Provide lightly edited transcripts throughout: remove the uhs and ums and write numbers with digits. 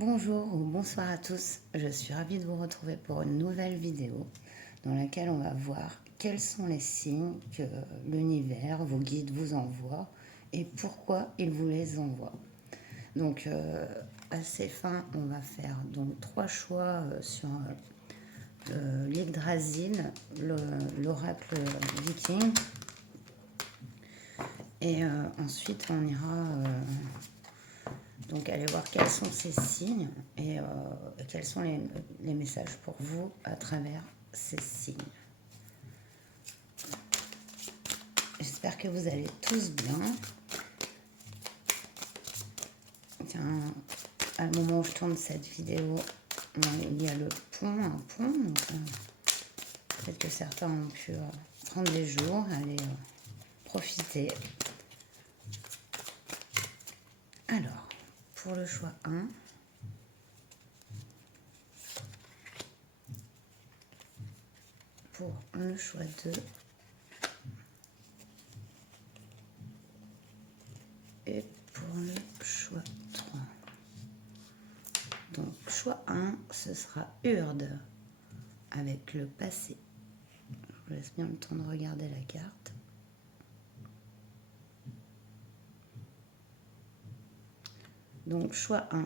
Bonjour ou bonsoir à tous, je suis ravie de vous retrouver pour une nouvelle vidéo dans laquelle on va voir quels sont les signes que l'univers, vos guides vous envoient et pourquoi ils vous les envoient. Donc à ces fins, on va faire donc 3 choix sur l'Yggdrasil, l'oracle viking et ensuite on ira donc allez voir quels sont ces signes et quels sont les messages pour vous à travers ces signes. J'espère que vous allez tous bien. Tiens, à le moment où je tourne cette vidéo, il y a le pont, un pont. Donc, peut-être que certains ont pu prendre des jours, aller profiter. Alors, pour le choix 1, pour le choix 2, et pour le choix 3. Donc, choix 1, ce sera Urd, avec le passé. Je vous laisse bien le temps de regarder la carte. Donc, choix 1,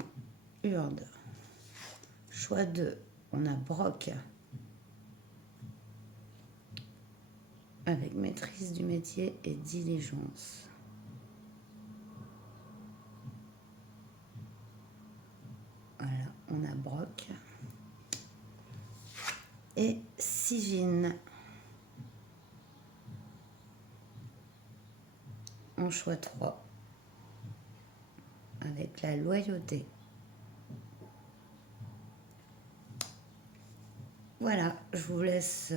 Urd. Choix 2, on a Brock, avec maîtrise du métier et diligence. Voilà, on a Brock. Et Sigyn, en choix 3, avec la loyauté. Voilà, je vous laisse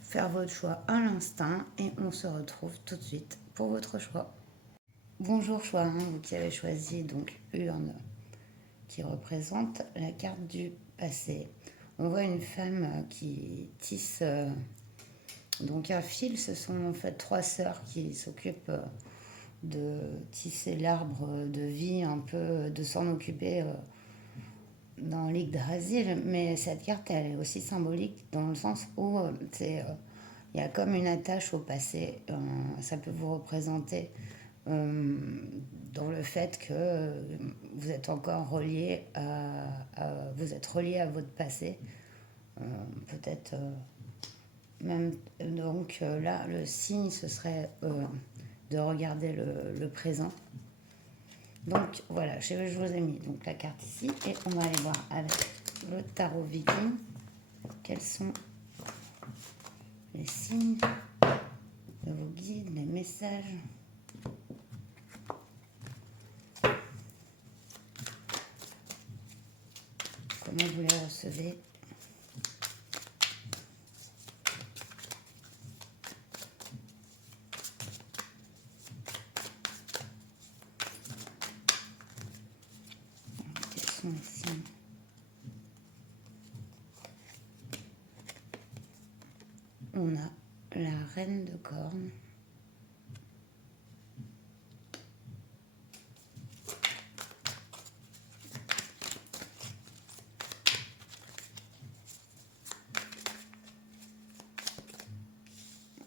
faire votre choix à l'instinct et on se retrouve tout de suite pour votre choix. Bonjour choix 1, vous qui avez choisi donc Urne, qui représente la carte du passé. On voit une femme qui tisse donc un fil. Ce sont en fait 3 sœurs qui s'occupent de tisser l'arbre de vie, un peu de s'en occuper dans l'Yggdrasil. Mais cette carte, elle est aussi symbolique dans le sens où il y a comme une attache au passé. Ça peut vous représenter dans le fait que vous êtes encore relié vous êtes relié à votre passé. Peut-être même donc là le signe ce serait de regarder le présent. Donc voilà, je vous ai mis donc la carte ici et on va aller voir avec le tarot viking quels sont les signes de vos guides, les messages. Comment vous les recevez? Quels sont les signes? On a la reine de cornes.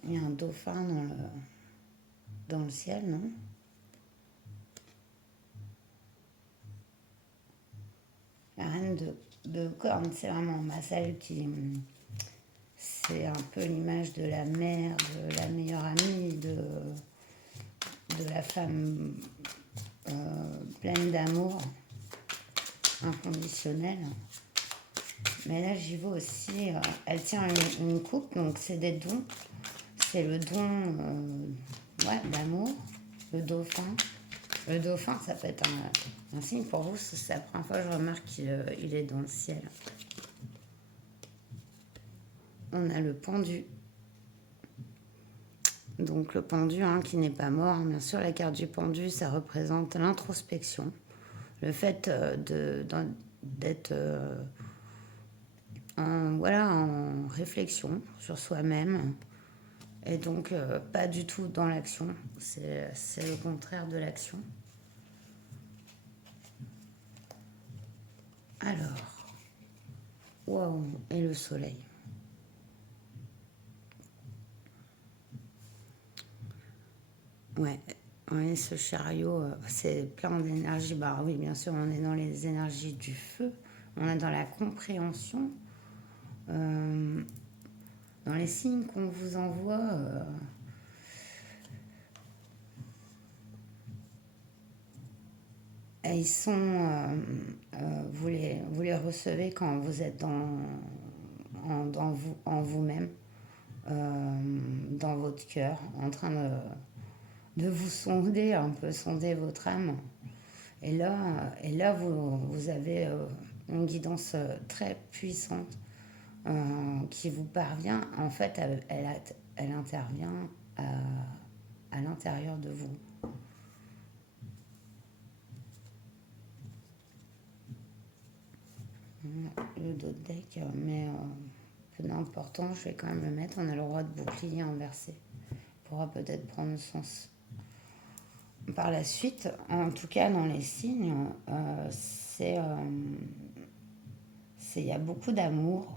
Il y a un dauphin dans le ciel, non? La reine de cornes, c'est vraiment celle qui... C'est un peu l'image de la mère, de la meilleure amie, de la femme pleine d'amour inconditionnel. Mais là, j'y vois aussi, elle tient une coupe, donc c'est des dons. C'est le don d'amour, le dauphin. Le dauphin, ça peut être un signe pour vous. C'est la première fois que je remarque qu'il est dans le ciel. On a le pendu. Donc le pendu qui n'est pas mort. Bien sûr, la carte du pendu, ça représente l'introspection. Le fait d'être en réflexion sur soi-même. Et donc, pas du tout dans l'action. C'est le contraire de l'action. Alors, waouh, et le soleil. Ouais, ouais, ce chariot, c'est plein d'énergie. Bah oui, bien sûr, on est dans les énergies du feu, on est dans la compréhension, euh, dans les signes qu'on vous envoie. Et ils sont, vous les recevez quand vous êtes dans vous, en vous-même, dans votre cœur, en train de vous sonder, un peu sonder votre âme. Et là vous avez une guidance très puissante qui vous parvient. En fait, elle intervient à l'intérieur de vous. Le dos de deck, mais peu d'important, je vais quand même le mettre. On a le roi de bouclier inversé. Il pourra peut-être prendre sens par la suite. En tout cas, dans les signes, il y a beaucoup d'amour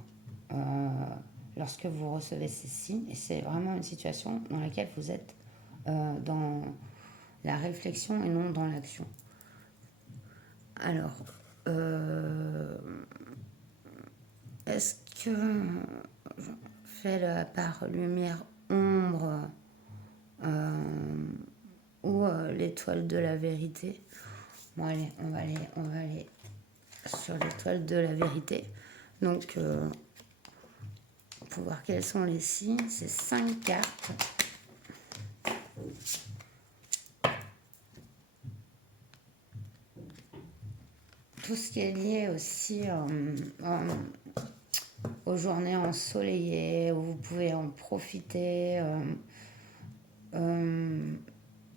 lorsque vous recevez ces signes. Et c'est vraiment une situation dans laquelle vous êtes dans la réflexion et non dans l'action. Alors, est-ce que je fais la part lumière ombre ou l'étoile de la vérité? Bon allez, on va aller sur l'étoile de la vérité. Donc pour voir quels sont les signes, c'est 5 cartes. Tout ce qui est lié aussi aux journées ensoleillées, où vous pouvez en profiter.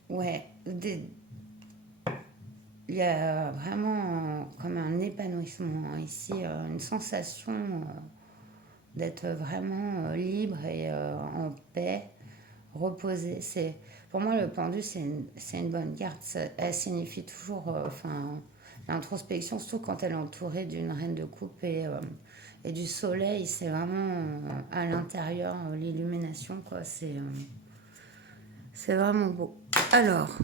Ouais, il y a vraiment comme un épanouissement ici, une sensation d'être vraiment libre et en paix, reposé. Pour moi, le pendu, c'est une bonne carte. Elle signifie toujours l'introspection, surtout quand elle est entourée d'une reine de coupe et du soleil. C'est vraiment à l'intérieur, l'illumination, quoi. C'est vraiment beau. Alors,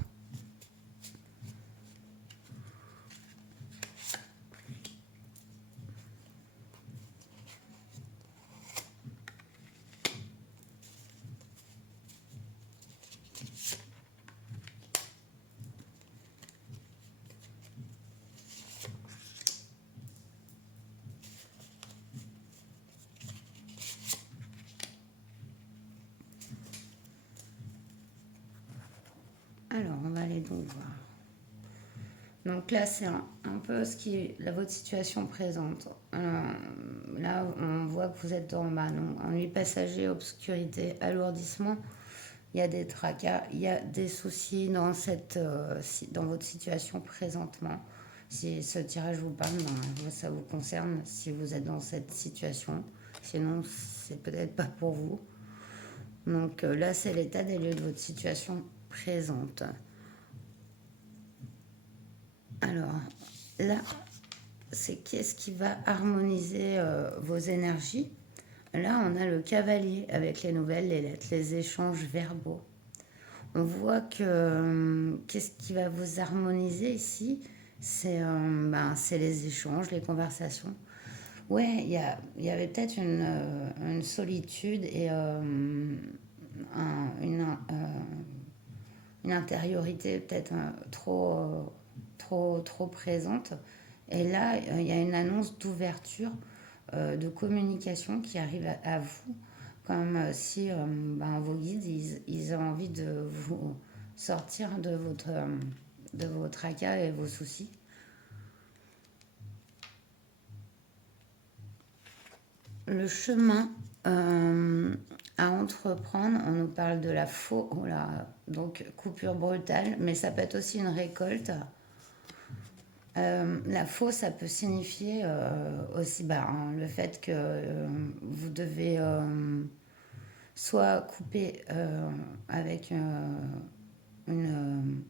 on va aller donc voir. Donc là, c'est un peu votre situation présente. Là, on voit que vous êtes dans ennui passager, obscurité, alourdissement. Il y a des tracas, il y a des soucis dans votre situation présentement. Si ce tirage vous parle, ça vous concerne si vous êtes dans cette situation. Sinon, c'est peut-être pas pour vous. Donc là, c'est l'état des lieux de votre situation présente. Alors, là, c'est qu'est-ce qui va harmoniser vos énergies. Là, on a le cavalier avec les nouvelles, les lettres, les échanges verbaux. On voit que qu'est-ce qui va vous harmoniser ici, c'est les échanges, les conversations. Ouais, il y avait peut-être une solitude et une intériorité peut-être trop présente. Et là, il y a une annonce d'ouverture, de communication qui arrive à vous, comme si vos guides, ils ont envie de vous sortir de vos tracas et vos soucis. Le chemin à entreprendre, on nous parle de la faux, donc coupure brutale, mais ça peut être aussi une récolte. La faux, ça peut signifier aussi le fait que vous devez soit couper avec une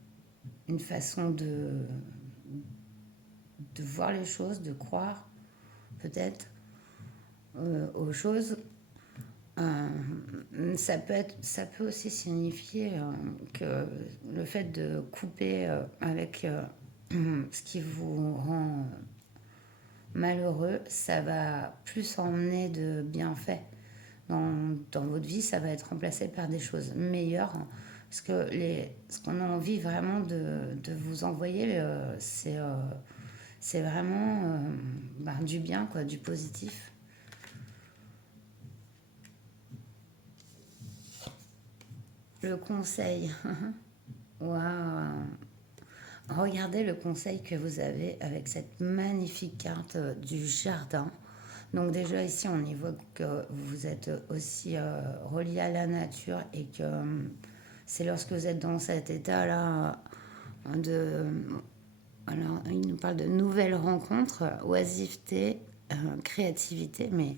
façon voir les choses, de croire peut-être aux choses. Ça peut aussi signifier que le fait de couper avec ce qui vous rend malheureux, ça va plus emmener de bienfaits dans votre vie, ça va être remplacé par des choses meilleures. Parce que ce qu'on a envie vraiment de vous envoyer, c'est vraiment du bien, quoi, du positif. Le conseil. Waouh. Regardez le conseil que vous avez avec cette magnifique carte du jardin. Donc déjà ici, on y voit que vous êtes aussi relié à la nature et que c'est lorsque vous êtes dans cet état-là de... Alors, il nous parle de nouvelles rencontres, oisiveté, créativité, mais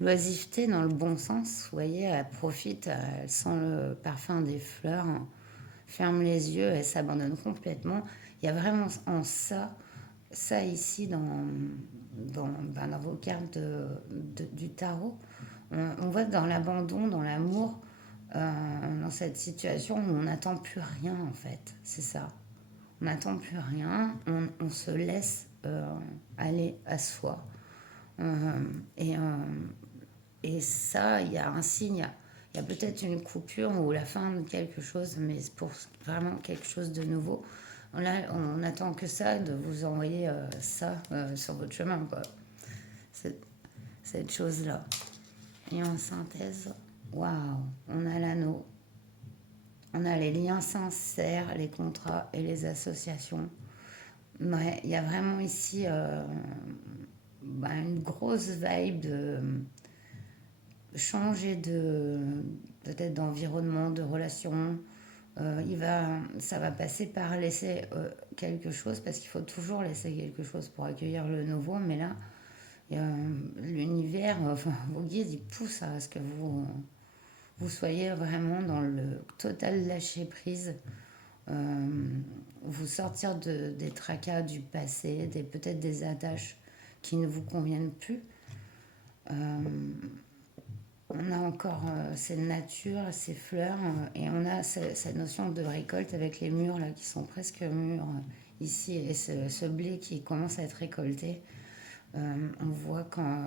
l'oisiveté dans le bon sens. Vous voyez, elle profite, elle sent le parfum des fleurs, ferme les yeux, elle s'abandonne complètement. Il y a vraiment en ça ici dans vos cartes du tarot. On voit dans l'abandon, dans l'amour, dans cette situation où on n'attend plus rien en fait. C'est ça. On n'attend plus rien, on se laisse aller à soi. Euh, et, euh, et ça, il y a un signe, il y a peut-être une coupure ou la fin de quelque chose, mais pour vraiment quelque chose de nouveau. Là, on n'attend que ça, de vous envoyer ça sur votre chemin, quoi. Cette chose-là. Et en synthèse, waouh, on a l'anneau, on a les liens sincères, les contrats et les associations. Ouais, il y a vraiment ici une grosse vibe de changer peut-être d'environnement, de relation. Ça va passer par laisser quelque chose, parce qu'il faut toujours laisser quelque chose pour accueillir le nouveau. Mais là, l'univers, vos guides, ils poussent à ce que vous soyez vraiment dans le total lâcher prise. Vous sortir des tracas du passé, peut-être des attaches qui ne vous conviennent plus. On a encore ces natures, ces fleurs, et on a cette notion de récolte avec les mûres là, qui sont presque mûrs ici, et ce blé qui commence à être récolté. On voit quand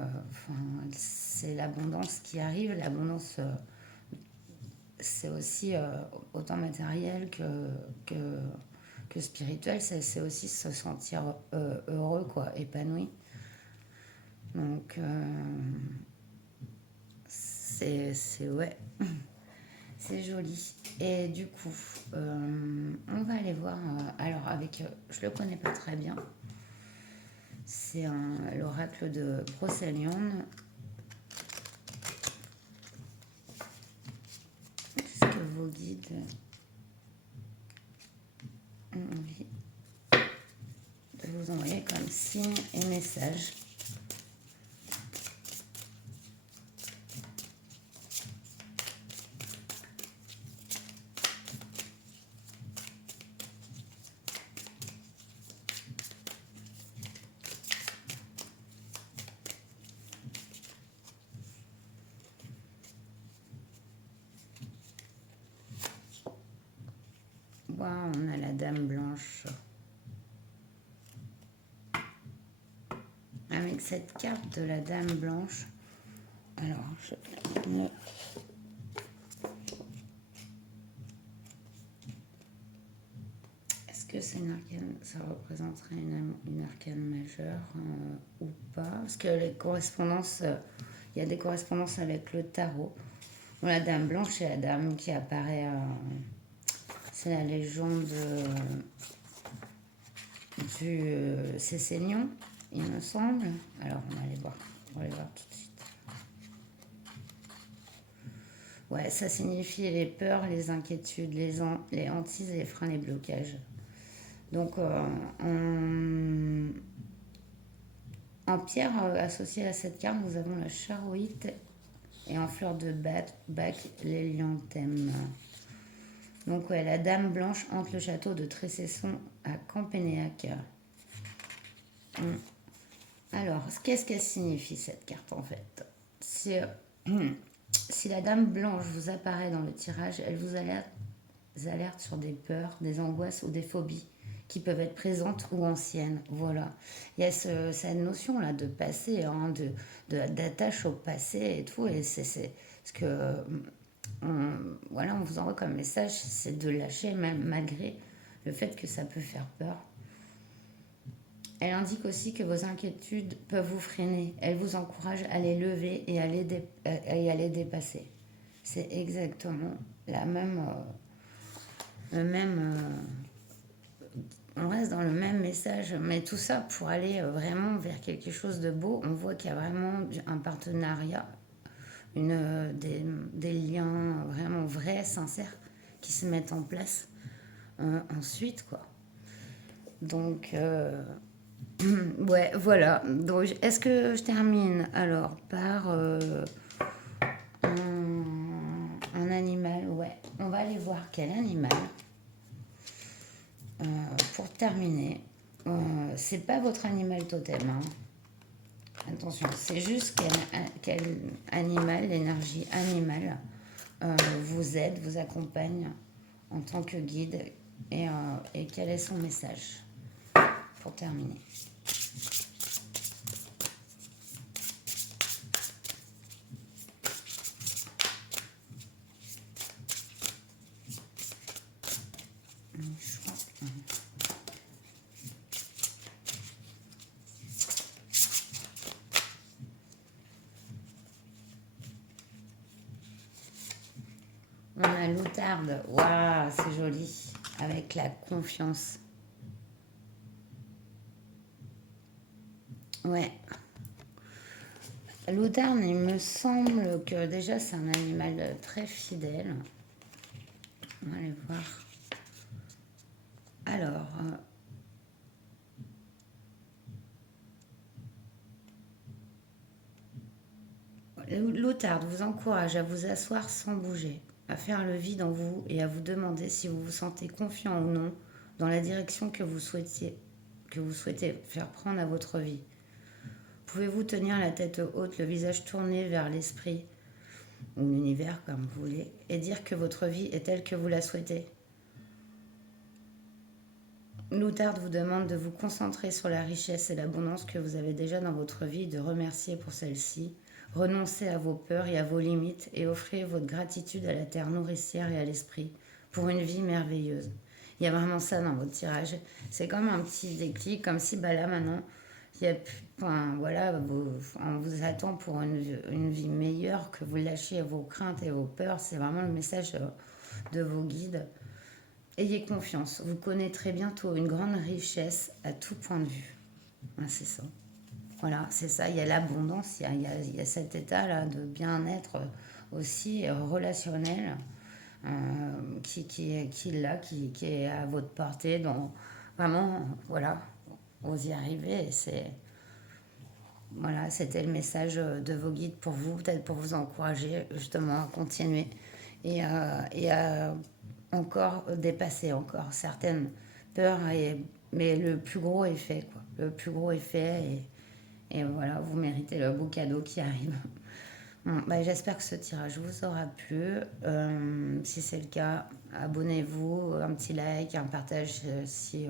c'est l'abondance qui arrive. L'abondance, c'est aussi autant matériel que spirituel. C'est aussi se sentir heureux, quoi, épanoui. Donc, ouais, c'est joli. Et du coup, on va aller voir. Alors, je le connais pas très bien. C'est l'oracle de Brocéliande. Qu'est-ce que vos guides ont envie de vous envoyer comme signe et message? Wow, on a la dame blanche. Avec cette carte de la dame blanche, alors est-ce que c'est une arcane, ça représenterait une arcane majeure ou pas? Parce que les correspondances, il y a des correspondances avec le tarot. Bon, la dame blanche, c'est la dame qui apparaît, c'est la légende du Cécélion, il me semble. Alors, on va aller voir tout de suite. Ouais, ça signifie les peurs, les inquiétudes, les hantises, les freins, les blocages. Donc, en pierre associée à cette carte, nous avons la charoïte, et en fleur de bac, l'hélianthème. Donc, ouais, la dame blanche hante le château de Trécesson à Campénéac. Alors, qu'est-ce qu'elle signifie cette carte en fait? Si la dame blanche vous apparaît dans le tirage, elle vous alerte sur des peurs, des angoisses ou des phobies qui peuvent être présentes ou anciennes. Voilà. Il y a cette notion-là de passé, hein, d'attache au passé et tout. Et c'est ce que voilà, on vous envoie comme message, c'est de lâcher même malgré le fait que ça peut faire peur. Elle indique aussi que vos inquiétudes peuvent vous freiner. Elle vous encourage à les lever et à les dépasser. C'est exactement la même, on reste dans le même message, mais tout ça pour aller vraiment vers quelque chose de beau. On voit qu'il y a vraiment un partenariat, des liens vraiment vrais, sincères, qui se mettent en place ensuite, quoi. Donc, ouais, voilà. Donc, est-ce que je termine alors par un animal? Ouais, on va aller voir quel animal. Pour terminer, c'est pas votre animal totem, hein. Attention, c'est juste quel animal, l'énergie animale, vous aide, vous accompagne en tant que guide et quel est son message pour terminer. On a l'outarde, waouh, c'est joli, avec la confiance. Ouais. L'outarde, il me semble que déjà c'est un animal très fidèle. On va aller voir. Alors, l'outarde vous encourage à vous asseoir sans bouger, à faire le vide en vous et à vous demander si vous vous sentez confiant ou non dans la direction que vous souhaitez faire prendre à votre vie. Pouvez-vous tenir la tête haute, le visage tourné vers l'esprit ou l'univers comme vous voulez, et dire que votre vie est telle que vous la souhaitez? L'outarde vous demande de vous concentrer sur la richesse et l'abondance que vous avez déjà dans votre vie, de remercier pour celle-ci. Renoncez à vos peurs et à vos limites et offrez votre gratitude à la terre nourricière et à l'esprit pour une vie merveilleuse. Il y a vraiment ça dans votre tirage. C'est comme un petit déclic, comme si bah là maintenant, il y a, enfin, voilà, on vous attend pour une vie meilleure, que vous lâchiez vos craintes et vos peurs. C'est vraiment le message de vos guides. Ayez confiance, vous connaîtrez bientôt une grande richesse à tout point de vue. C'est ça. Voilà, c'est ça, il y a l'abondance, il y a cet état-là de bien-être aussi relationnel qui est à votre portée. Donc, vraiment, voilà, vous y arrivez. Voilà, c'était le message de vos guides pour vous, peut-être pour vous encourager justement à continuer et à encore dépasser encore certaines peurs. Mais le plus gros est fait, quoi. Le plus gros est fait et voilà, vous méritez le beau cadeau qui arrive. Bon, bah, j'espère que ce tirage vous aura plu. Si c'est le cas, abonnez-vous, un petit like, un partage si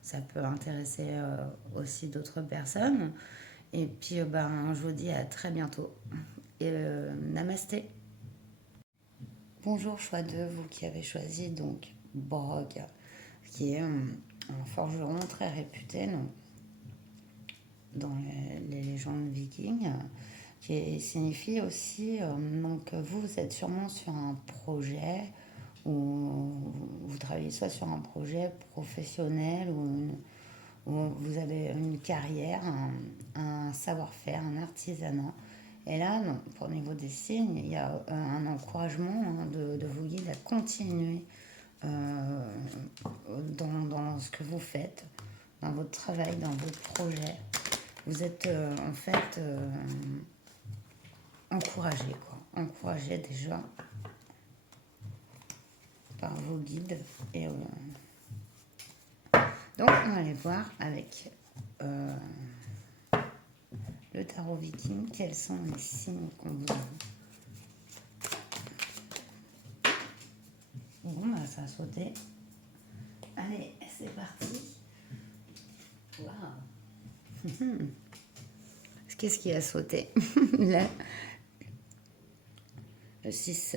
ça peut intéresser aussi d'autres personnes. Et puis, ben, je vous dis à très bientôt. Et namasté. Bonjour, choix 2, vous qui avez choisi donc Borg, qui est un forgeron très réputé dans les légendes vikings, qui signifie aussi, donc vous êtes sûrement sur un projet ou vous travaillez soit sur un projet professionnel ou vous avez une carrière, un savoir-faire, un artisanat. Et là, donc, pour le niveau des signes, il y a un encouragement de vos guides à continuer dans ce que vous faites, dans votre travail, dans votre projet. Vous êtes en fait encouragé, quoi. Encouragé déjà par vos guides. Et donc, on va aller voir avec le tarot viking, quels sont les signes qu'on vous donne? Bon, bah, ça a sauté. Allez, c'est parti. Waouh. Qu'est-ce qui a sauté? Là, le 6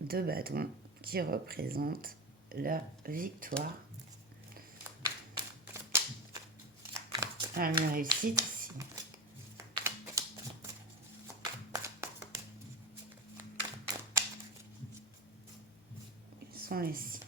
de bâton qui représente la victoire. Une réussite ici. Quels sont les signes?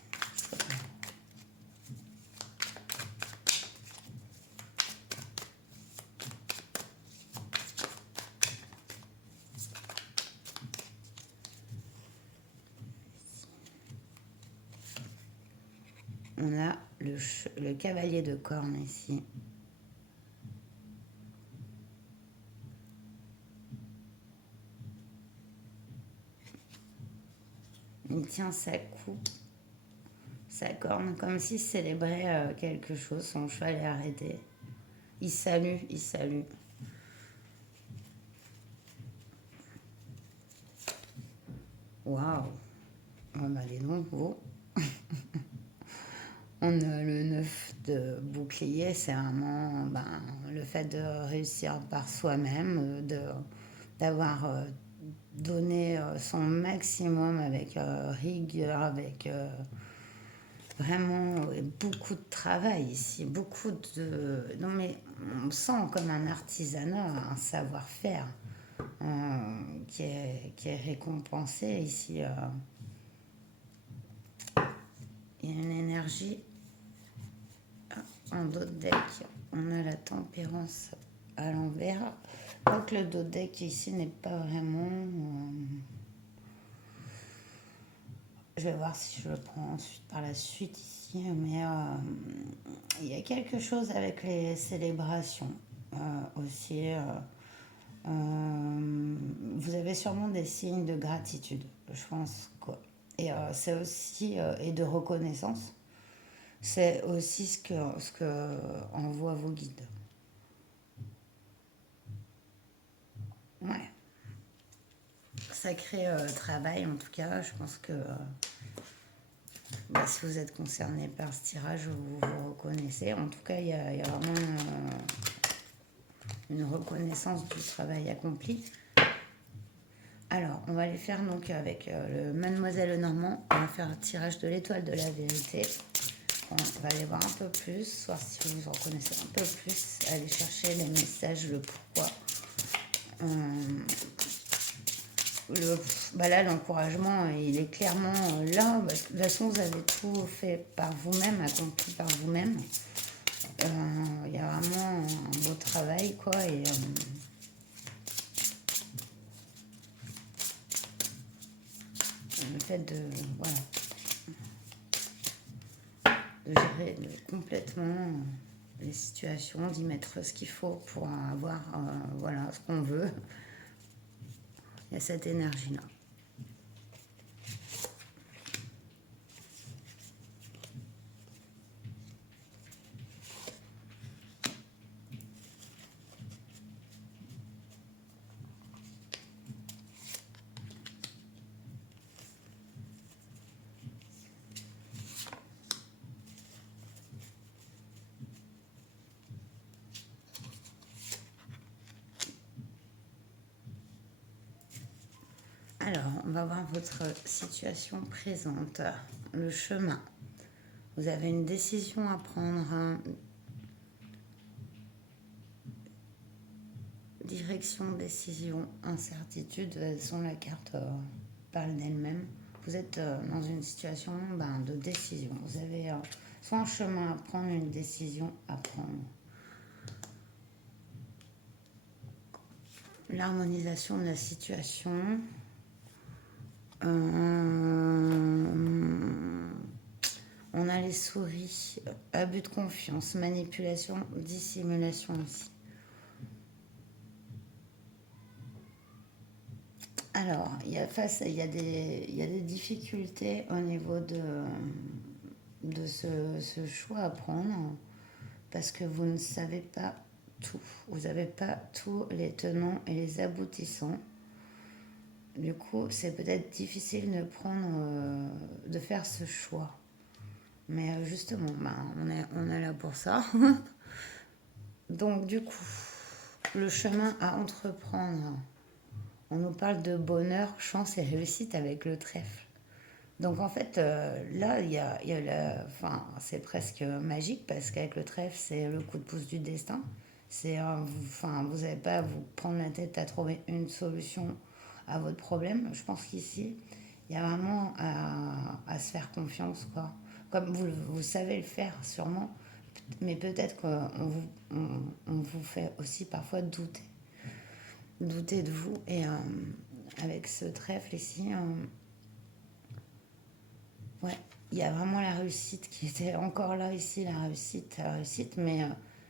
On a le cavalier de cornes ici. Il tient sa coupe, sa corne, comme s'il célébrait quelque chose. Son cheval est arrêté. Il salue, il salue. Waouh! Oh bah les nouveaux. On a le 9 de bouclier, c'est vraiment le fait de réussir par soi-même, d'avoir donné son maximum avec rigueur, avec vraiment beaucoup de travail ici, beaucoup de... Non mais on sent comme un artisanat, un savoir-faire qui est récompensé ici. Il y a une énergie. En dos de deck, on a la tempérance à l'envers. Donc le dos de deck ici n'est pas vraiment... je vais voir si je le prends ensuite par la suite ici. Mais il y a quelque chose avec les célébrations aussi. Vous avez sûrement des signes de gratitude, je pense. Quoi. Et c'est aussi... et de reconnaissance. C'est aussi ce que envoient vos guides. Ouais. Sacré travail, en tout cas. Je pense que si vous êtes concerné par ce tirage, vous vous reconnaissez. En tout cas, il y a vraiment une reconnaissance du travail accompli. Alors, on va les faire donc avec le Mademoiselle Normand. On va faire un tirage de l'étoile de la vérité. On va aller voir un peu plus, voir si vous en connaissez un peu plus, aller chercher les messages, le pourquoi. Là, l'encouragement, il est clairement là, parce que de toute façon, vous avez tout fait par vous-même, accompli par vous-même. Il y a vraiment un beau travail, quoi, et... le fait de... Voilà. De gérer complètement les situations, d'y mettre ce qu'il faut pour avoir voilà, ce qu'on veut. Il y a cette énergie-là. Alors, on va voir votre situation présente, le chemin. Vous avez une décision à prendre, direction, décision, incertitude, elles sont la carte parle d'elle-même. Vous êtes dans une situation de décision. Vous avez soit un chemin à prendre, une décision à prendre. L'harmonisation de la situation. On a les souris, abus de confiance, manipulation, dissimulation aussi. Alors, il y a des difficultés au niveau de ce choix à prendre. parce que vous ne savez pas tout. Vous n'avez pas tous les tenants et les aboutissants. Du coup, c'est peut-être difficile de de faire ce choix. Mais justement, ben, on est là pour ça. Donc du coup, le chemin à entreprendre. On nous parle de bonheur, chance et réussite avec le trèfle. Donc en fait, là, enfin, c'est presque magique parce qu'avec le trèfle, c'est le coup de pouce du destin. Enfin, vous n'allez pas à vous prendre la tête à trouver une solution à votre problème. Je pense qu'ici, il y a vraiment à se faire confiance, quoi. Comme vous savez le faire sûrement, mais peut-être on vous fait aussi parfois douter de vous. Et avec ce trèfle ici, ouais, il y a vraiment la réussite qui était encore là ici, la réussite, mais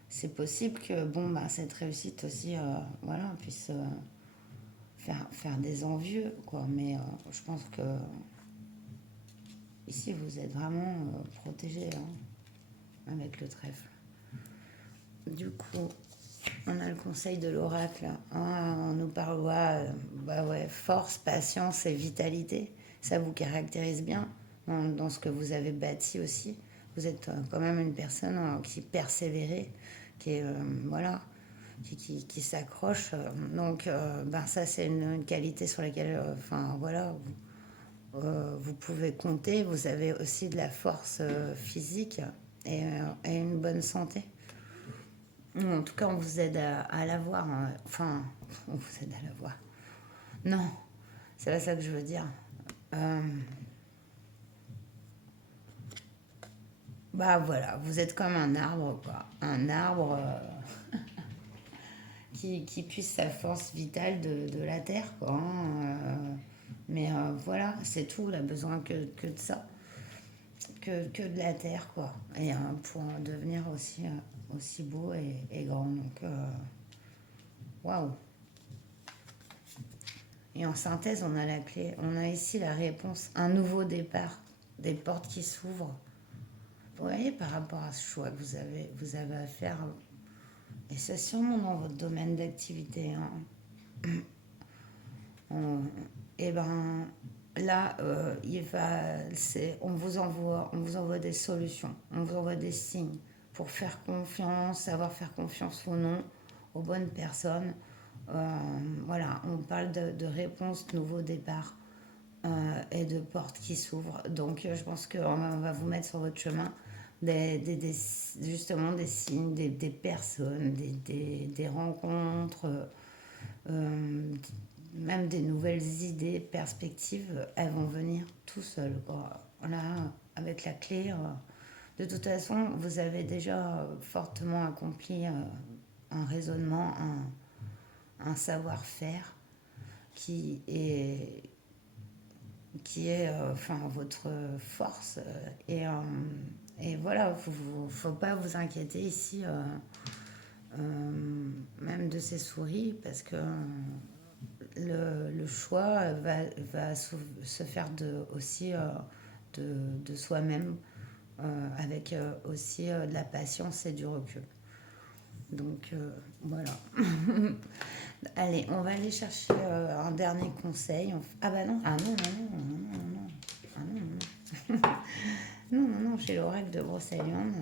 c'est possible que bon, bah, cette réussite aussi, voilà, puisse faire des envieux, quoi. Mais je pense que ici, vous êtes vraiment protégé avec le trèfle. Du coup, on a le conseil de l'oracle. On nous parle bah ouais, force, patience et vitalité. Ça vous caractérise bien dans ce que vous avez bâti aussi. Vous êtes quand même une personne qui persévère, qui est, voilà, qui s'accroche. Donc, ben ça, c'est une qualité sur laquelle, enfin, voilà, vous pouvez compter. Vous avez aussi de la force physique et une bonne santé. En tout cas, on vous aide à l'avoir. Enfin, on vous aide à l'avoir. Non, c'est pas ça que je veux dire. Euh, Bah voilà, vous êtes comme un arbre, quoi. Un arbre qui puise sa force vitale de la terre, quoi. Mais voilà, c'est tout. Il a besoin que de ça, que de la terre, quoi. Et pour devenir aussi beau et grand. Donc, waouh. Et en synthèse, on a la clé. On a ici la réponse. Un nouveau départ. Des portes qui s'ouvrent. Vous voyez, par rapport à ce choix que vous avez à faire, et c'est sûrement dans votre domaine d'activité, hein. Et ben là, on vous envoie des solutions, on vous envoie des signes pour faire confiance, savoir faire confiance ou non aux bonnes personnes. Voilà, on parle de réponses, de nouveaux départs et de portes qui s'ouvrent. Donc, je pense qu'on va vous mettre sur votre chemin justement des signes, des personnes, des rencontres, euh, même des nouvelles idées, perspectives, elles vont venir tout seules, quoi. Là, avec la clé, de toute façon, vous avez déjà fortement accompli un raisonnement, un savoir-faire qui est, enfin, votre force. Et voilà, il ne faut pas vous inquiéter ici, même de ces souris, parce que le choix va se faire aussi de soi-même, avec aussi de la patience et du recul. Donc voilà. Allez, on va aller chercher un dernier conseil. Ah bah non, ah non, non, non, non, non, non, non. Ah non, non, non. Non, non, non, j'ai l'oracle de Brocéliande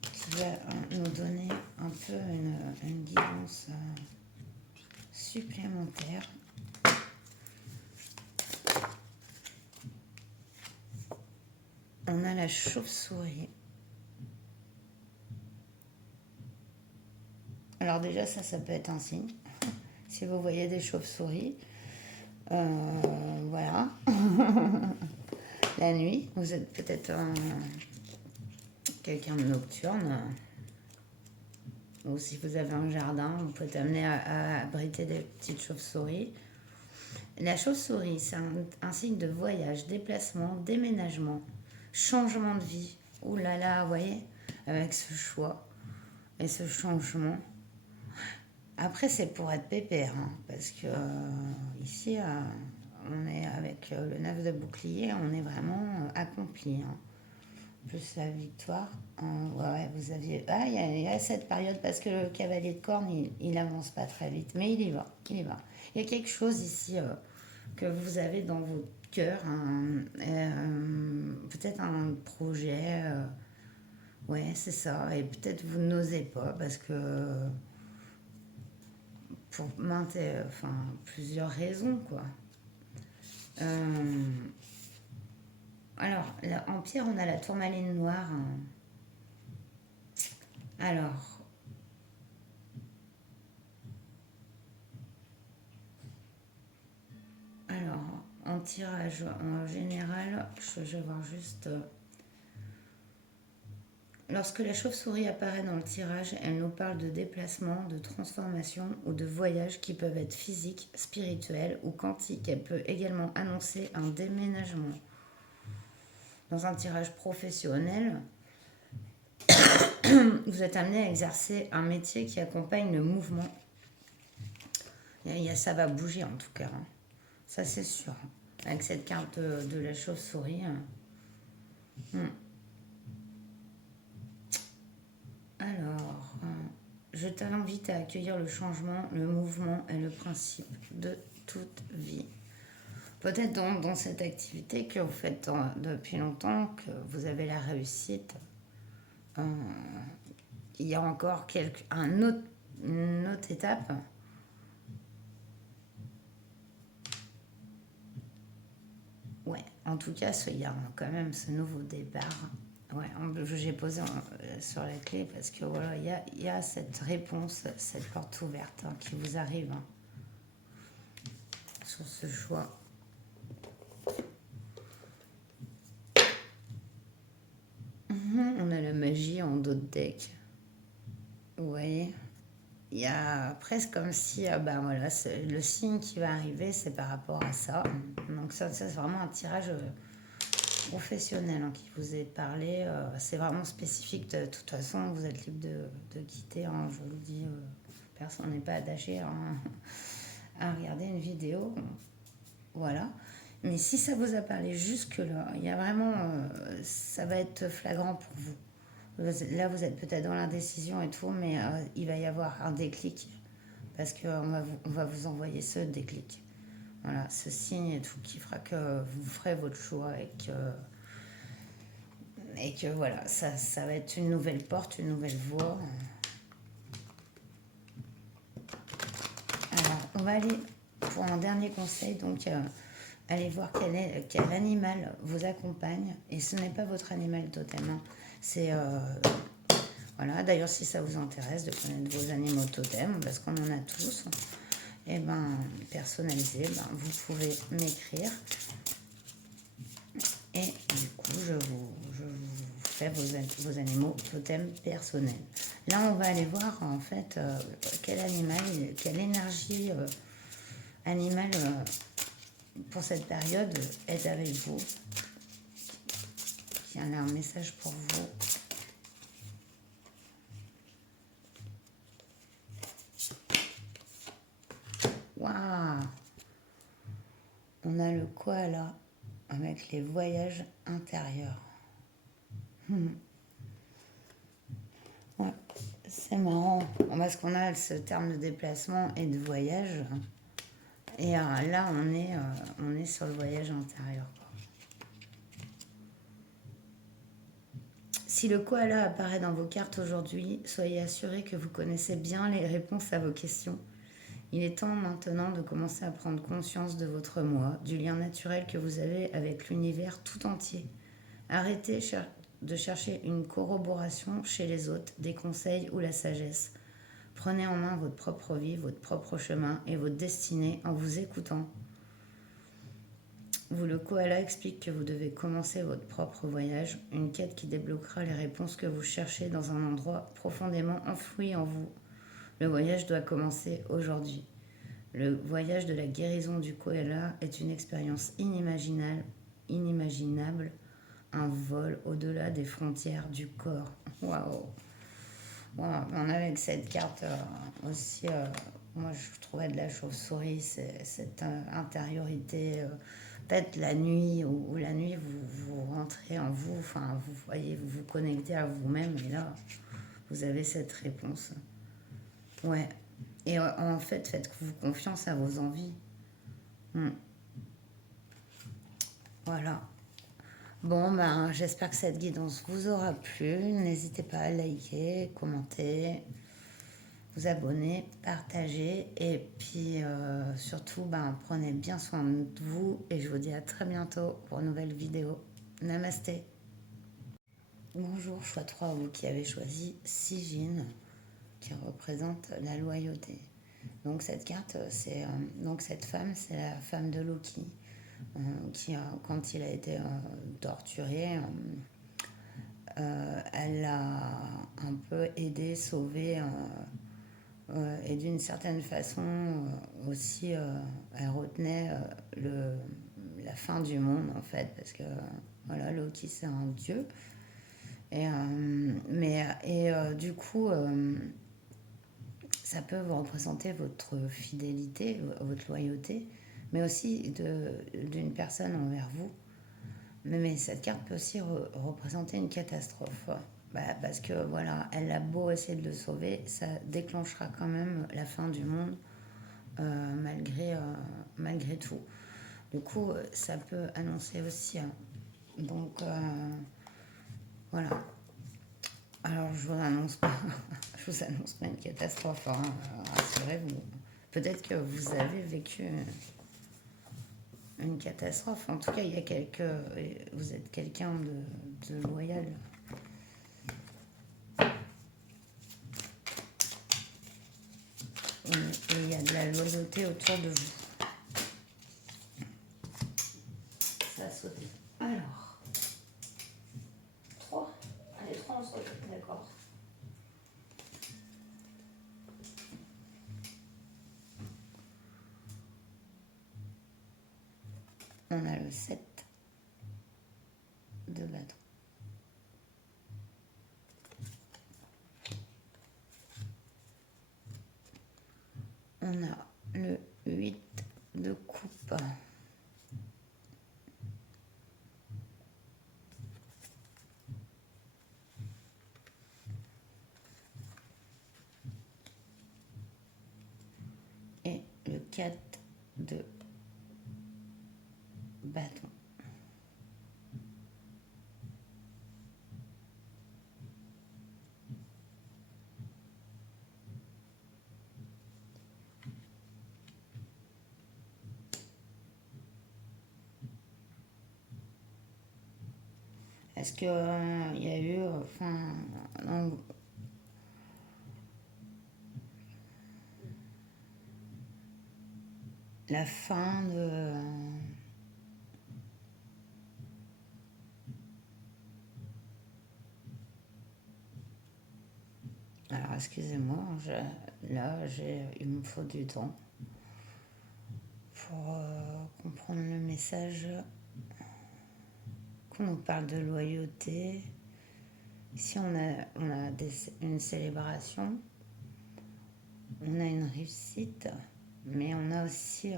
qui va nous donner un peu une guidance supplémentaire. On a la chauve-souris. Alors déjà, ça peut être un signe. Si vous voyez des chauves-souris, voilà. La nuit, vous êtes peut-être quelqu'un de nocturne. Ou si vous avez un jardin, vous pouvez être amené à abriter des petites chauves-souris. La chauve-souris, c'est un signe de voyage, déplacement, déménagement, changement de vie. Ouh là là, vous voyez, avec ce choix et ce changement. Après, c'est pour être pépère, hein, parce que ici, on est avec le 9 de bouclier, on est vraiment accompli, hein. plus la victoire. Ouais, vous aviez... Ah, il y a cette période parce que le cavalier de corne, il avance pas très vite, mais il y va, il y va. Il y a quelque chose ici que vous avez dans votre cœur, peut-être un projet, ouais, c'est ça, et peut-être vous n'osez pas parce que pour enfin, plusieurs raisons, quoi. Euh, alors, en pierre, on a la tourmaline noire. Alors, en tirage en général, je vais voir juste. Lorsque la chauve-souris apparaît dans le tirage, elle nous parle de déplacement, de transformation ou de voyages qui peuvent être physiques, spirituels ou quantiques. Elle peut également annoncer un déménagement. Dans un tirage professionnel, vous êtes amené à exercer un métier qui accompagne le mouvement. Ça va bouger en tout cas, hein. Ça c'est sûr. Avec cette carte de la chauve-souris. Alors, je t'invite à accueillir le changement, le mouvement et le principe de toute vie. Peut-être dans cette activité que vous faites depuis longtemps, que vous avez la réussite, il y a encore une autre étape. Ouais, en tout cas, il y a quand même ce nouveau départ. Ouais, j'ai posé sur la clé parce que voilà, il y a cette réponse, cette porte ouverte qui vous arrive sur ce choix. On a la magie en dos de deck. Vous voyez, il y a presque comme si ben voilà, le signe qui va arriver, c'est par rapport à ça. Donc ça c'est vraiment un tirage professionnel qui vous est parlé. C'est vraiment spécifique. De toute façon, vous êtes libre de quitter. Je vous le dis, personne n'est pas attaché à regarder une vidéo. Voilà. Mais si ça vous a parlé jusque-là, il y a vraiment, ça va être flagrant pour vous. Là, vous êtes peut-être dans l'indécision et tout, mais il va y avoir un déclic parce qu'on va vous envoyer ce déclic. Voilà, ce signe et tout qui fera que vous ferez votre choix et que voilà, ça va être une nouvelle porte, une nouvelle voie. Alors, on va aller pour un dernier conseil. Donc, allez voir quel animal vous accompagne. Et ce n'est pas votre animal totem, hein. C'est voilà. D'ailleurs, si ça vous intéresse de connaître vos animaux totems, parce qu'on en a tous, et personnalisé, vous pouvez m'écrire. Et du coup, je vous fais vos animaux totems personnels. Là, on va aller voir en fait quel animal, quelle énergie animale pour cette période est avec vous. Il y a un message pour vous. Waouh! On a le koala avec les voyages intérieurs. Ouais, c'est marrant parce qu'on a ce terme de déplacement et de voyage. Et là, on est sur le voyage intérieur. Si le koala apparaît dans vos cartes aujourd'hui, soyez assurés que vous connaissez bien les réponses à vos questions. Il est temps maintenant de commencer à prendre conscience de votre moi, du lien naturel que vous avez avec l'univers tout entier. Arrêtez de chercher une corroboration chez les autres, des conseils ou la sagesse. Prenez en main votre propre vie, votre propre chemin et votre destinée en vous écoutant. Vous, le koala, explique que vous devez commencer votre propre voyage, une quête qui débloquera les réponses que vous cherchez dans un endroit profondément enfoui en vous. Le voyage doit commencer aujourd'hui. Le voyage de la guérison du koala est une expérience inimaginable, un vol au-delà des frontières du corps. Waouh! Wow. On a avec cette carte aussi, moi je trouvais de la chauve-souris, c'est cette intériorité peut-être la nuit ou la nuit, vous rentrez en vous, enfin, vous voyez, vous vous connectez à vous-même et là, vous avez cette réponse. Ouais. Et en fait, faites-vous confiance à vos envies. Hmm. Voilà. Bon, ben, j'espère que cette guidance vous aura plu. N'hésitez pas à liker, commenter, vous abonner, partager. Et puis, surtout, ben, prenez bien soin de vous. Et je vous dis à très bientôt pour une nouvelle vidéo. Namasté. Bonjour, choix 3, vous qui avez choisi Sigine, qui représente la loyauté. Donc cette carte, c'est donc cette femme, c'est la femme de Loki, qui quand il a été torturé, elle l'a un peu aidé, sauvé, et d'une certaine façon aussi, elle retenait la fin du monde en fait, parce que voilà, Loki c'est un dieu, du coup. Ça peut vous représenter votre fidélité, votre loyauté, mais aussi d'une personne envers vous. Mais cette carte peut aussi représenter une catastrophe. Bah, parce que voilà, elle a beau essayer de le sauver, ça déclenchera quand même la fin du monde malgré tout. Du coup, ça peut annoncer aussi. Donc, voilà. Alors, je vous annonce pas, je vous annonce pas une catastrophe, hein, rassurez-vous. Peut-être que vous avez vécu une catastrophe. En tout cas, vous êtes quelqu'un de loyal. Et il y a de la loyauté autour de vous. Ça a sauté. Alors, 3. Allez, 3, on se retrouve, d'accord. On a le 7 de bâton. On a le 8 de coupe. Et le 4 de bâton. Est-ce qu'il y a eu, la fin de... Alors, excusez-moi, il me faut du temps pour comprendre le message. Quand on parle de loyauté, ici on a une célébration, on a une réussite, mais on a aussi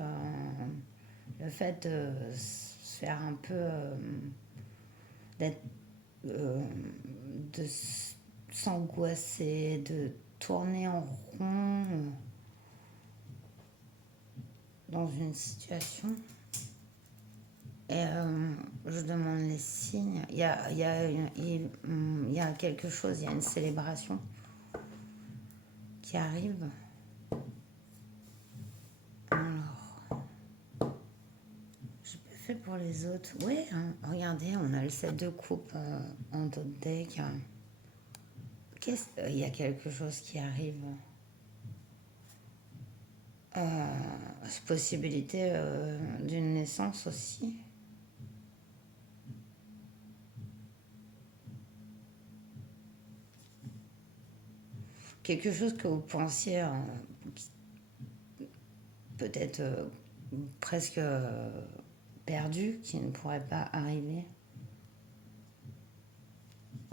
le fait de se faire un peu, d'être, de s'angoisser, de tourner en rond dans une situation. Et je demande les signes. Il y a quelque chose, il y a une célébration qui arrive. Alors, j'ai pas fait pour les autres. Oui, hein, regardez, on a le 7 de coupe en d'autres deck. Il y a quelque chose qui arrive. Possibilité d'une naissance aussi. Quelque chose que vous pensiez peut-être presque perdu, qui ne pourrait pas arriver.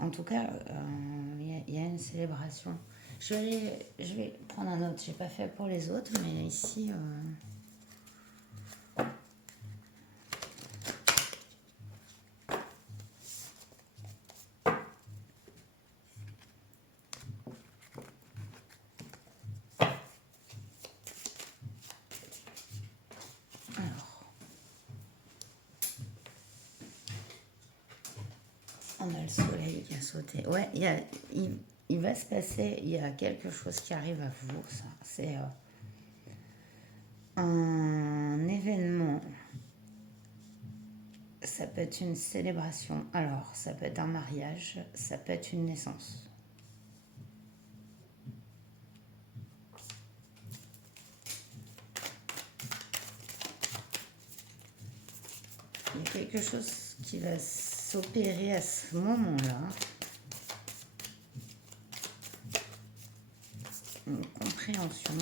En tout cas, il y a une célébration. Je vais prendre un autre. J'ai pas fait pour les autres, mais ici, On a le soleil qui a sauté. Ouais, il va se passer, il y a quelque chose qui arrive à vous. Ça, c'est un événement. Ça peut être une célébration. Alors, ça peut être un mariage, ça peut être une naissance. Il y a quelque chose qui va s'opérer à ce moment-là. Une compréhension,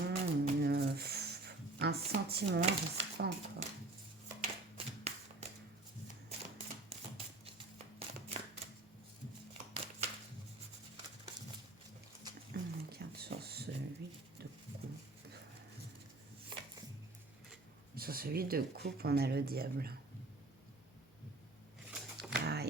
un sentiment, je ne sais pas encore. On regarde sur ce 8 de coupe. Sur ce 8 de coupe, on a le diable. Ah,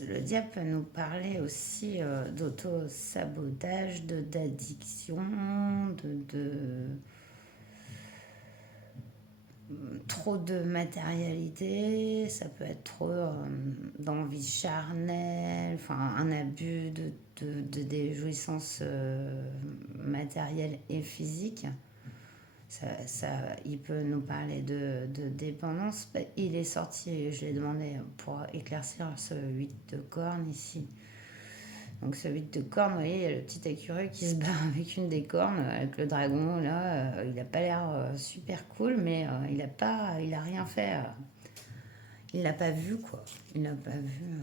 le diable peut nous parler aussi d'auto-sabotage, d'addiction, trop de matérialité, ça peut être trop d'envie charnelle, enfin un abus des jouissances matérielles et physiques. Il peut nous parler de dépendance. Il est sorti, je l'ai demandé pour éclaircir ce 8 de cornes ici. Donc ce 8 de cornes, vous voyez, il y a le petit écureuil qui se bat avec une des cornes, avec le dragon, là, il n'a pas l'air super cool, mais il a rien fait. Il l'a pas vu, quoi. Il l'a pas vu.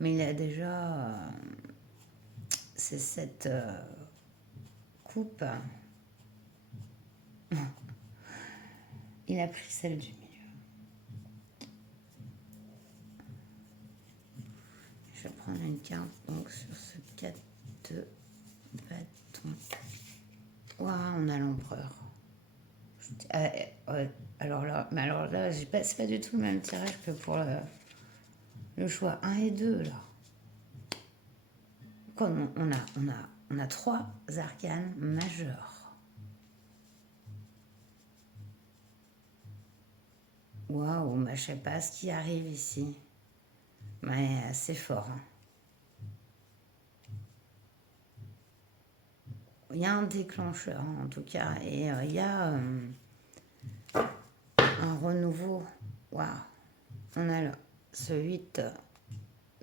Mais il a déjà... c'est cette coupe... il a pris celle du milieu. Je vais prendre une carte donc sur ce 4 de bâton. Waouh, on a l'empereur. Alors là, c'est pas du tout le même tirage que pour le choix 1 et 2 là. Comme on a 3 arcanes majeurs. Waouh, je sais pas ce qui arrive ici. Mais c'est fort. Hein. Il y a un déclencheur en tout cas. Et il y a un renouveau. Waouh. On a là ce 8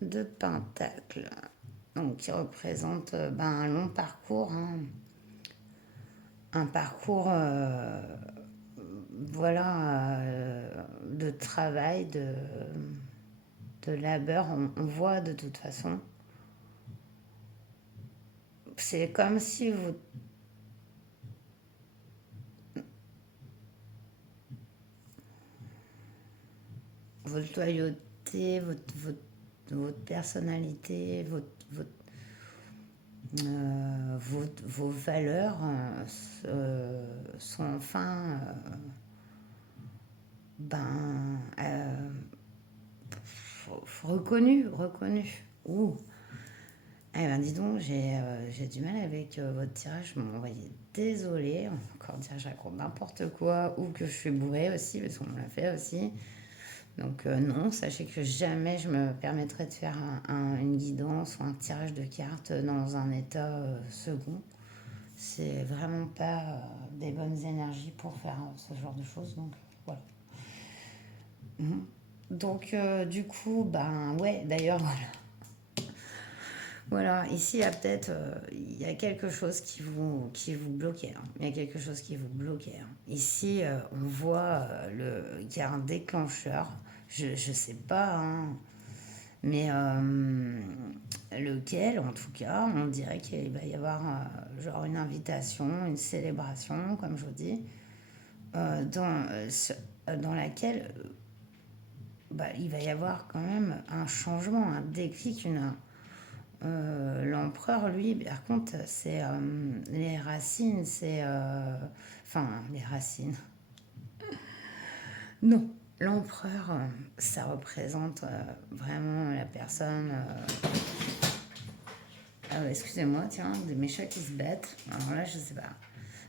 de pentacles. Donc qui représente un long parcours. Hein. Un parcours de travail, de labeur. On voit de toute façon. C'est comme si votre loyauté, votre personnalité, vos valeurs sont enfin reconnues. Ouh. Eh ben dis donc, j'ai du mal avec votre tirage. Je m'envoyais désolée. On va encore dire que je raconte n'importe quoi ou que je suis bourrée aussi, parce qu'on me l'a fait aussi. Donc non, sachez que jamais je me permettrai de faire une guidance ou un tirage de cartes dans un état second. C'est vraiment pas des bonnes énergies pour faire ce genre de choses. Donc voilà. Donc du coup, ouais, d'ailleurs voilà. Voilà, ici il y a peut-être il y a quelque chose qui vous bloquait. Hein. Il y a quelque chose qui vous bloquait. Hein. Ici, on voit qu'il y a un déclencheur. Je ne sais pas, hein, mais lequel, en tout cas, on dirait qu'il va y avoir genre une invitation, une célébration, comme je vous dis, dans laquelle il va y avoir quand même un changement, un déclic, l'empereur, lui, par contre, c'est les racines, c'est... les racines. Non, l'empereur, ça représente vraiment la personne... excusez-moi, tiens, des méchants qui se battent. Alors là, je sais pas.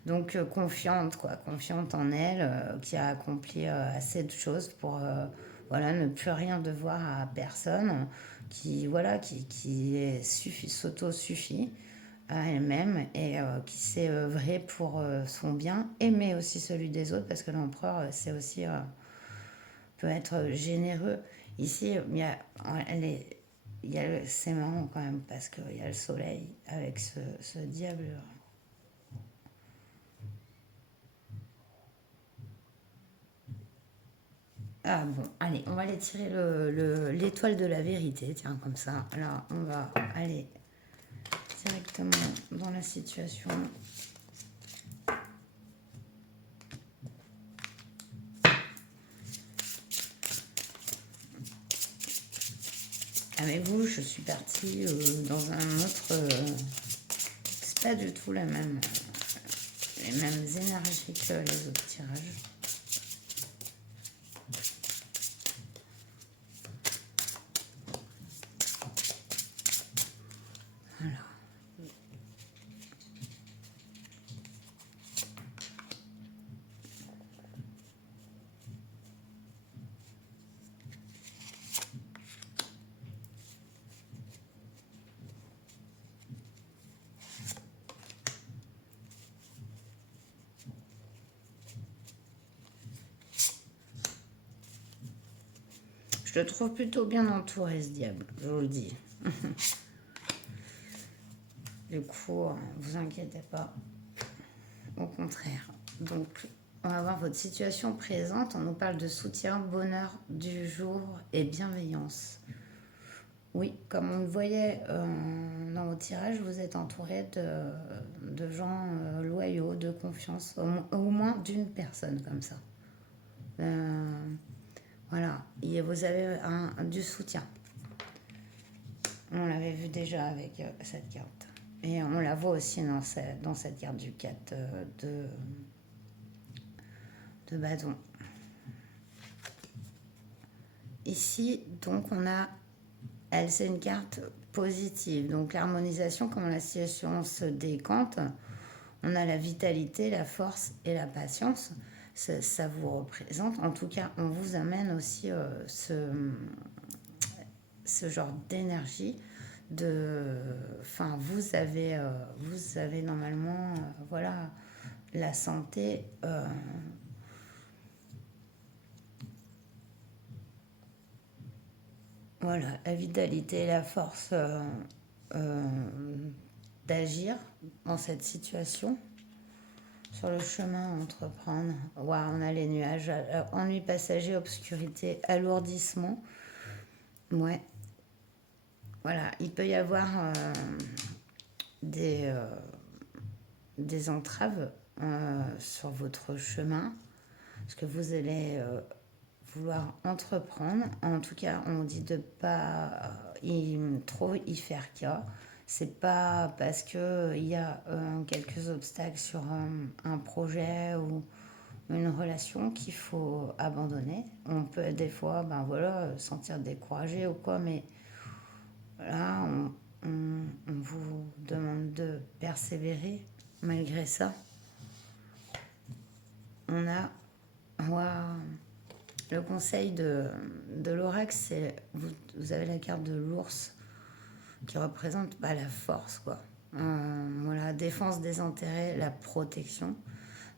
Donc confiante, quoi, confiante en elle, qui a accompli assez de choses pour voilà, ne plus rien devoir à personne, qui, voilà, qui s'auto-suffit à elle-même et qui s'est œuvrée pour son bien, aimer aussi celui des autres, parce que l'empereur, c'est aussi, peut être généreux. Ici, elle est, c'est marrant quand même, parce qu'il y a le soleil avec ce diable. Ah bon, allez, on va aller tirer l'étoile de la vérité, tiens, comme ça. Là, on va aller directement dans la situation. Avec vous, je suis partie dans un autre... c'est pas du tout les mêmes énergies que les autres tirages. Voilà. Je le trouve plutôt bien entouré, ce diable, je vous le dis. Du coup, vous inquiétez pas. Au contraire. Donc, on va voir votre situation présente. On nous parle de soutien, bonheur du jour et bienveillance. Oui, comme on le voyait dans vos tirages, vous êtes entouré de gens loyaux, de confiance, au moins d'une personne comme ça. Voilà, et vous avez du soutien. On l'avait vu déjà avec cette carte. Et on la voit aussi dans cette carte du 4 de bâton. Ici, donc, on a... Elle, c'est une carte positive. Donc, l'harmonisation, comment la situation se décante, on a la vitalité, la force et la patience. Ça vous représente. En tout cas, on vous amène aussi ce genre d'énergie. Enfin, vous avez normalement, voilà, la santé. Voilà, la vitalité, la force euh, d'agir dans cette situation. Sur le chemin à entreprendre, waouh, on a les nuages, ennui passager, obscurité, alourdissement. Ouais, voilà, il peut y avoir des, euh, des entraves sur votre chemin, ce que vous allez vouloir entreprendre. En tout cas, on dit de pas trop y faire cas. C'est pas parce que il y a quelques obstacles sur un projet ou une relation qu'il faut abandonner. On peut des fois, ben voilà, sentir découragé ou quoi, mais là, on vous demande de persévérer malgré ça. On a, waouh, le conseil de l'oracle, c'est vous avez la carte de l'ours qui représente la force, quoi. Voilà, défense des intérêts, la protection.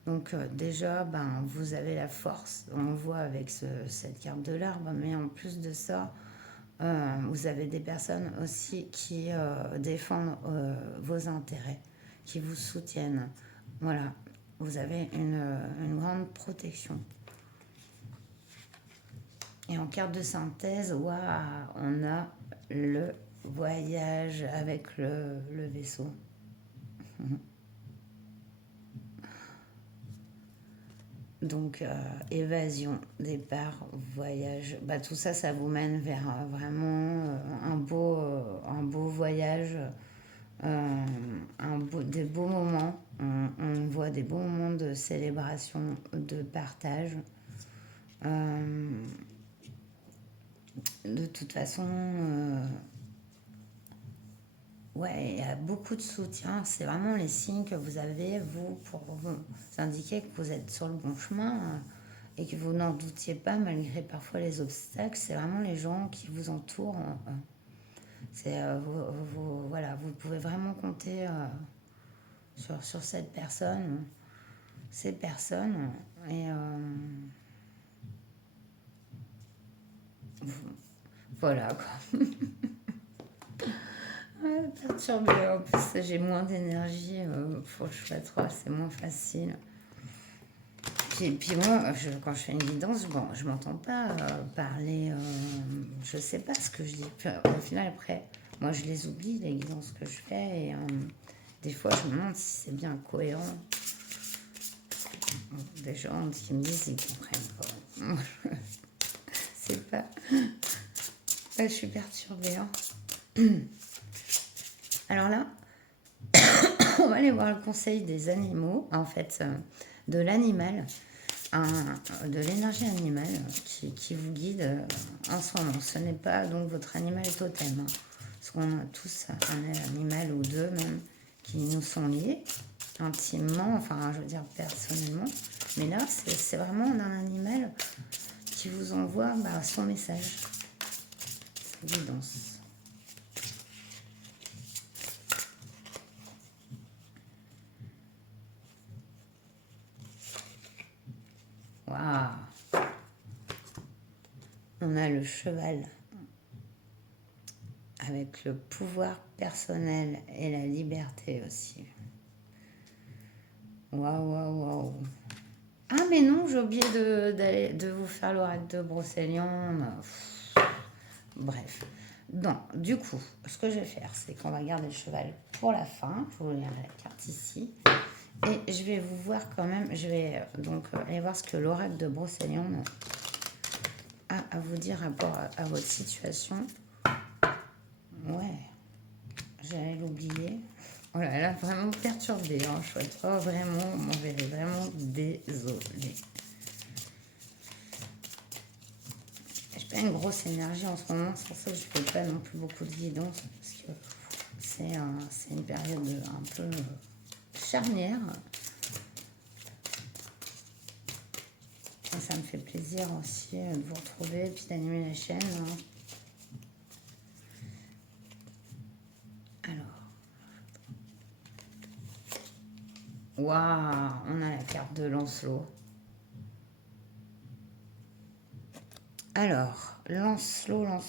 Donc déjà, vous avez la force, on le voit avec cette carte de l'arbre, mais en plus de ça, vous avez des personnes aussi qui défendent vos intérêts, qui vous soutiennent. Voilà, vous avez une grande protection. Et en carte de synthèse, waouh, on a le voyage avec le vaisseau. Donc, évasion, départ, voyage, tout ça, ça vous mène vers vraiment un beau voyage, des beaux moments. On voit des beaux moments de célébration, de partage. De toute façon, ouais, il y a beaucoup de soutien. C'est vraiment les signes que vous avez, vous, pour vous indiquer que vous êtes sur le bon chemin et que vous n'en doutiez pas malgré parfois les obstacles. C'est vraiment les gens qui vous entourent. C'est, voilà, vous pouvez vraiment compter sur cette personne, ces personnes. Et voilà quoi. Ouais, perturbé. En plus, j'ai moins d'énergie pour le choix 3, c'est moins facile. Puis moi, quand je fais une guidance, bon, je m'entends pas parler, je sais pas ce que je dis. Puis, au final, après, moi, je les oublie, les guidances que je fais. Et des fois, je me demande si c'est bien cohérent. Des gens qui me disent, ils comprennent pas. C'est pas... Là, je suis perturbée. Hein. Alors là, on va aller voir le conseil des animaux, en fait, de l'animal, de l'énergie animale qui vous guide en ce moment. Ce n'est pas donc votre animal totem, hein, parce qu'on a tous un animal ou deux même qui nous sont liés intimement, enfin je veux dire personnellement. Mais là, c'est vraiment un animal qui vous envoie son message, sa guidance. Waouh! On a le cheval avec le pouvoir personnel et la liberté aussi. Waouh, waouh, waouh! Ah mais non, j'ai oublié de vous faire l'oracle de Brocéliande. Bref. Donc, du coup, ce que je vais faire, c'est qu'on va garder le cheval pour la fin. Je vous lire la carte ici. Et je vais vous voir quand même, je vais donc aller voir ce que l'oracle de Brocéliande a à vous dire rapport à votre situation. Ouais, j'allais l'oublier. Oh là là, vraiment perturbée, hein, chouette. Oh, vraiment, mon verre est vraiment désolée. J'ai pas une grosse énergie en ce moment, c'est pour ça que je fais pas non plus beaucoup de guidance, parce que c'est une période un peu charnière. Et ça me fait plaisir aussi de vous retrouver et puis d'animer la chaîne. Hein. Waouh, on a la carte de Lancelot. Alors, Lancelot,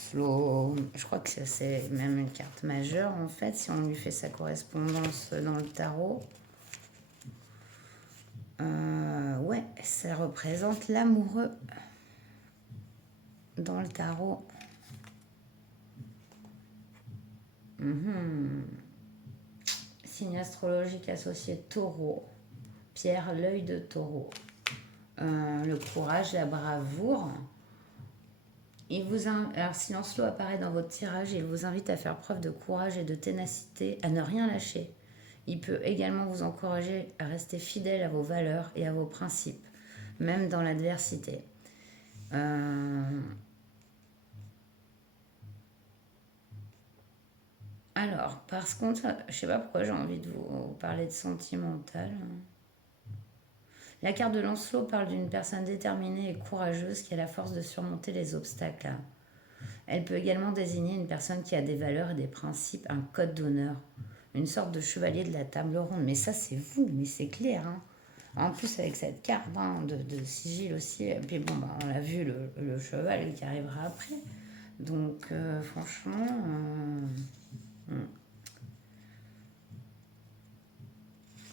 je crois que c'est même une carte majeure en fait, si on lui fait sa correspondance dans le tarot. Ouais, ça représente l'amoureux dans le tarot. Signe astrologique associé taureau. Pierre, l'œil de taureau. Le courage, la bravoure. Alors, si Lancelot apparaît dans votre tirage, il vous invite à faire preuve de courage et de ténacité, à ne rien lâcher. Il peut également vous encourager à rester fidèle à vos valeurs et à vos principes, même dans l'adversité. Alors, par contre, je sais pas pourquoi j'ai envie de vous parler de sentimental. La carte de Lancelot parle d'une personne déterminée et courageuse qui a la force de surmonter les obstacles. Elle peut également désigner une personne qui a des valeurs et des principes, un code d'honneur, une sorte de chevalier de la table ronde. Mais ça, c'est vous, mais c'est clair. Hein. En plus, avec cette carte de sigil aussi, et puis bon, on l'a vu, le cheval qui arrivera après. Donc, franchement...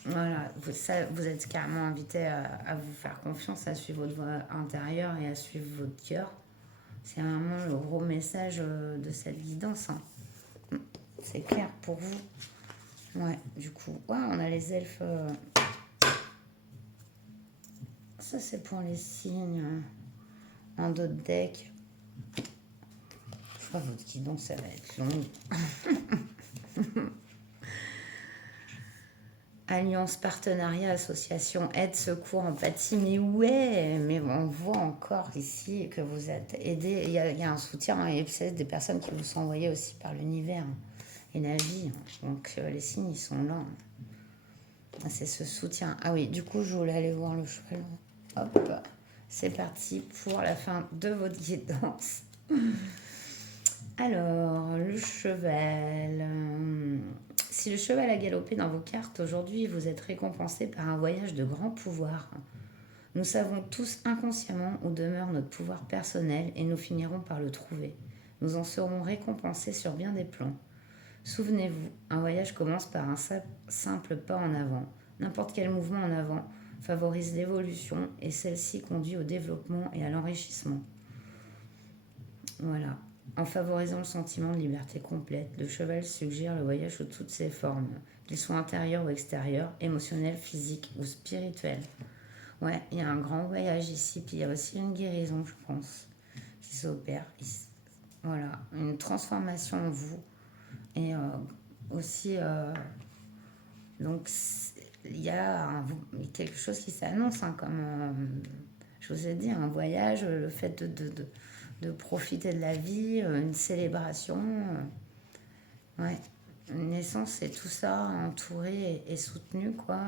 Voilà, vous êtes carrément invité à vous faire confiance, à suivre votre voix intérieure et à suivre votre cœur. C'est vraiment le gros message de cette guidance. Hein. C'est clair pour vous. Ouais, du coup, on a les elfes. Ça, c'est pour les signes en d'autres decks. Je crois que votre guidance, ça va être longue. Alliance, partenariat, association, aide, secours, empathie. Mais ouais, mais on voit encore ici que vous êtes aidé. Il y a un soutien et puis c'est des personnes qui vous sont envoyées aussi par l'univers. et la vie. Donc les signes, ils sont là. C'est ce soutien. Ah oui, du coup, je voulais aller voir le cheval. Hop, c'est parti pour la fin de votre guidance. Alors, le cheval. Si le cheval a galopé dans vos cartes aujourd'hui, vous êtes récompensé par un voyage de grand pouvoir. Nous savons tous inconsciemment où demeure notre pouvoir personnel et nous finirons par le trouver. Nous en serons récompensés sur bien des plans. Souvenez-vous, un voyage commence par un simple pas en avant. N'importe quel mouvement en avant favorise l'évolution et celle-ci conduit au développement et à l'enrichissement. Voilà. En favorisant le sentiment de liberté complète, le cheval suggère le voyage sous toutes ses formes, qu'ils soient intérieurs ou extérieurs, émotionnels, physiques ou spirituels. Ouais, il y a un grand voyage ici, puis il y a aussi une guérison, je pense, qui s'opère. Voilà, une transformation en vous. Et aussi, donc, il y a quelque chose qui s'annonce, hein, comme je vous ai dit, un voyage, le fait de profiter de la vie, une célébration, ouais, une naissance et tout ça, entouré et soutenu, quoi.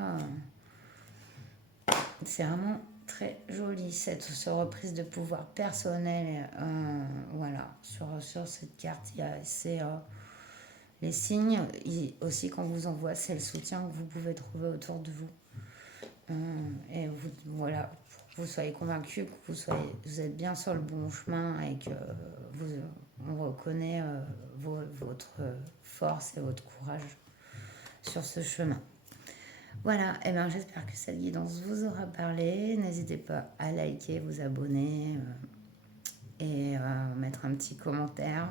C'est vraiment très joli, cette reprise de pouvoir personnel. Voilà, sur cette carte, il y a les signes. Aussi, quand vous envoie, c'est le soutien que vous pouvez trouver autour de vous. Et vous, voilà, pour que vous soyez convaincu que vous êtes bien sur le bon chemin et que on reconnaît votre force et votre courage sur ce chemin. Voilà, et bien j'espère que cette guidance vous aura parlé. N'hésitez pas à liker, vous abonner et mettre un petit commentaire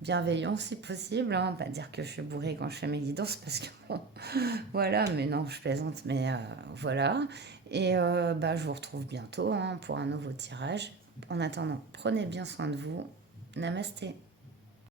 bienveillant si possible, hein. Pas dire que je suis bourrée quand je fais mes guidances parce que bon, voilà, mais non, je plaisante, mais voilà. Et je vous retrouve bientôt, hein, pour un nouveau tirage. En attendant, prenez bien soin de vous. Namasté.